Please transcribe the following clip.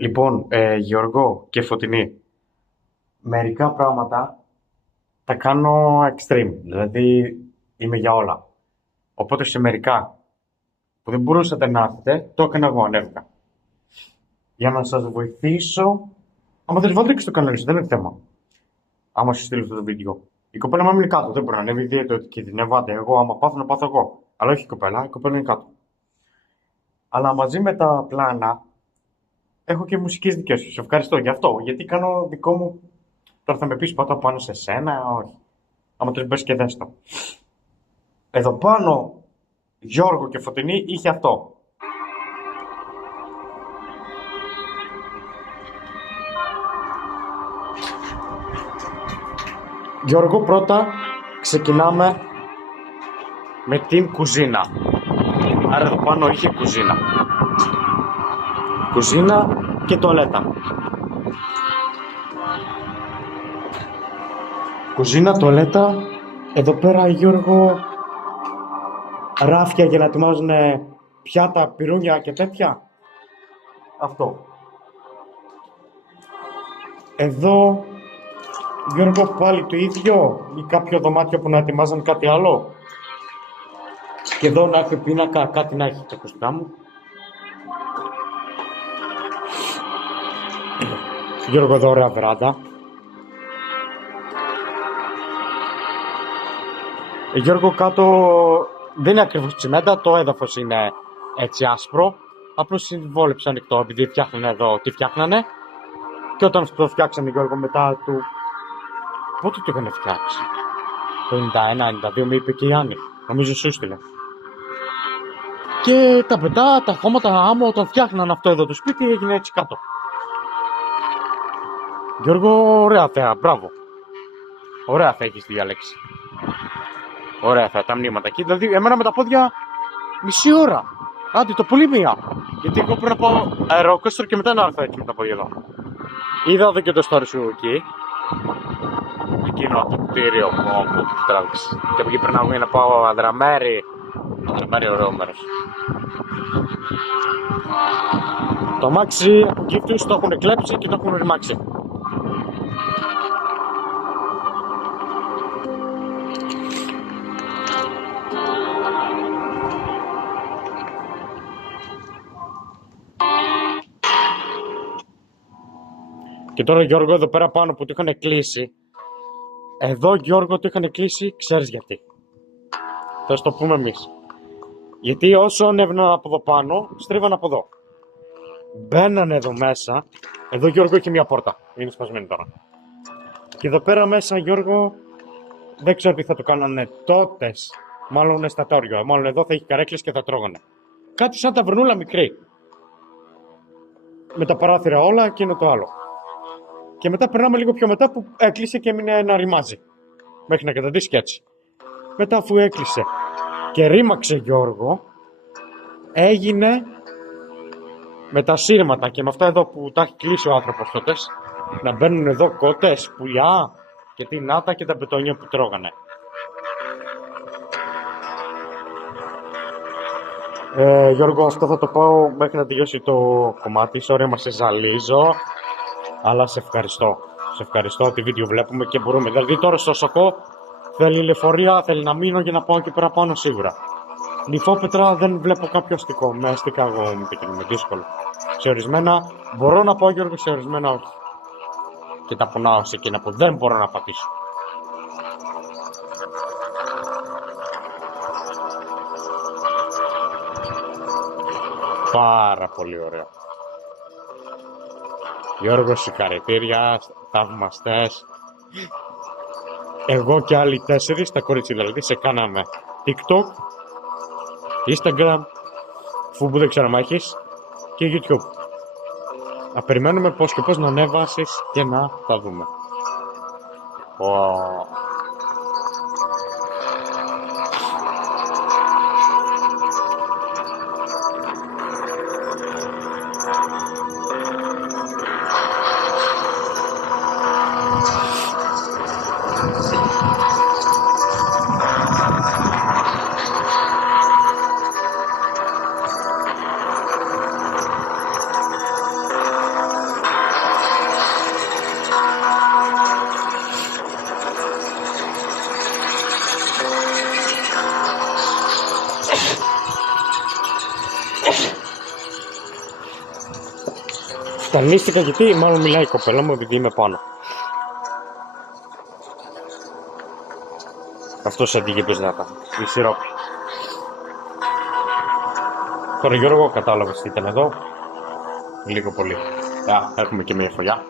Λοιπόν, Γιώργο και Φωτεινή, μερικά πράγματα τα κάνω extreme, δηλαδή είμαι για όλα. Οπότε σε μερικά που δεν μπορούσατε να έρθετε, το έκανα εγώ, ανέβηκα. Για να σας βοηθήσω, άμα δεν βάλτε και στο κανάλι σου, δεν είναι θέμα. Άμα σου στείλω αυτό το βίντεο. Η κοπέλα μου είναι κάτω, δεν μπορεί να ανέβει, δείτε ότι κινδυνεύατε εγώ, άμα πάθω να πάθω εγώ. Αλλά όχι η κοπέλα είναι κάτω. Αλλά μαζί με τα πλάνα, έχω και μουσικές δικές σου. Σε ευχαριστώ γι' αυτό, γιατί κάνω δικό μου. Τώρα θα με πεις πάτα πάνω σε σένα, όχι. Άμα το πες και δες το. Εδώ πάνω, Γιώργο και Φωτεινή, είχε αυτό. Γιώργο, πρώτα ξεκινάμε με την κουζίνα. Άρα εδώ πάνω είχε κουζίνα. Κουζίνα και τουαλέτα. Κουζίνα, τουαλέτα. Εδώ πέρα, Γιώργο, ράφια για να ετοιμάζουν πιάτα, πυρούνια και τέτοια. Αυτό. Εδώ, Γιώργο, πάλι το ίδιο ή κάποιο δωμάτιο που να ετοιμάζαν κάτι άλλο. Και εδώ να έχει πίνακα, κάτι να έχει τα ακουστικά μου. Γιώργο, εδώ ωραία βεράντα. Γιώργο, κάτω δεν είναι ακριβώς τσιμέντα, το έδαφος είναι έτσι άσπρο. Απλώς συμβόλεψε ανοιχτό επειδή φτιάχνανε εδώ τι φτιάχνανε. Και όταν αυτό το φτιάξανε, Γιώργο, μετά του. Πότε το είχαν φτιάξει? Το 91-92 με είπε και η Άννη. Νομίζω σου στείλε. Και τα πετά, τα χώματα, άμα όταν φτιάχναν αυτό εδώ το σπίτι, έγινε έτσι κάτω. Γιώργο, ωραία θέα, μπράβο. Ωραία θα έχεις διαλέξει. Ωραία θα τα μνήματα εκεί. Δηλαδή, εμένα με τα πόδια μισή ώρα. Άντε, το πολύ μία. Γιατί εγώ πρέπει να πάω αεροκόστρο και μετά να έρθω έτσι με τα πόδια εδώ. Είδα εδώ και το story σου εκεί. Εκείνο από το κτίριο που τράβηξε. Και από εκεί πρέπει να πάω Αδραμέρι. Αδραμέρι, ωραίο μέρος. Το αμάξι από εκεί τους το έχουν κλέψει και το έχουν ρημάξει. Και τώρα, Γιώργο, εδώ πέρα πάνω που το είχαν κλείσει. Εδώ, Γιώργο, το είχαν κλείσει, ξέρεις γιατί. Θα σου το πούμε εμείς. Γιατί όσο ανέβαιναν από εδώ πάνω, στρίβαν από εδώ. Μπαίνανε εδώ μέσα. Εδώ, Γιώργο, έχει μια πόρτα. Είναι σπασμένη τώρα. Και εδώ πέρα μέσα, Γιώργο, δεν ξέρω τι θα το κάνανε τότε. Μάλλον εστατόριο. Μάλλον εδώ θα έχει καρέκλες και θα τρώγανε. Κάτι σαν ταβερνούλα μικρή. Με τα παράθυρα όλα και είναι το άλλο. Και μετά περνάμε λίγο πιο μετά που έκλεισε και έμεινε να ρημάζει. Μέχρι να καταντήσει και έτσι. Μετά αφού έκλεισε και ρήμαξε, Γιώργο, έγινε με τα σύρματα και με αυτά εδώ που τα έχει κλείσει ο άνθρωπος τότε, να μπαίνουν εδώ κότες, πουλιά και τη νάτα και τα μπετόνια που τρώγανε. Γιώργο, αυτό θα το πάω μέχρι να τελειώσει το κομμάτι. Sorry, μα σε ζαλίζω. Αλλά σε ευχαριστώ. Σε ευχαριστώ ότι βίντεο βλέπουμε και μπορούμε. Δηλαδή τώρα στο Σοκό θέλει λεωφορεία, θέλει να μείνω για να πάω και πέρα πάνω σίγουρα. Νηφόπετρα δεν βλέπω κάποιο αστικό. Με αστικά εγώ μου πετύχει, δύσκολο. Σε ορισμένα μπορώ να πάω, Γιώργο, σε ορισμένα όχι. Και τα πονάω σε εκείνα που δεν μπορώ να πατήσω. Πάρα πολύ ωραία. Γιώργο, συγχαρητήρια, θαυμαστές. Εγώ και άλλοι 4, τα κορίτσια δηλαδή, σε κάναμε TikTok, Instagram, που δεν ξέρω αν έχεις, και YouTube. Να περιμένουμε πώς και πώς να ανέβασεις και να τα δούμε. Στανίστηκα γιατί μάλλον μιλάει η κοπέλα μου επειδή είμαι πάνω. Αυτός αντίγειος να ήταν. Η σιρόπη. Τώρα Γιώργο κατάλαβες τι ήταν εδώ. Λίγο πολύ. Έχουμε και μια φωλιά.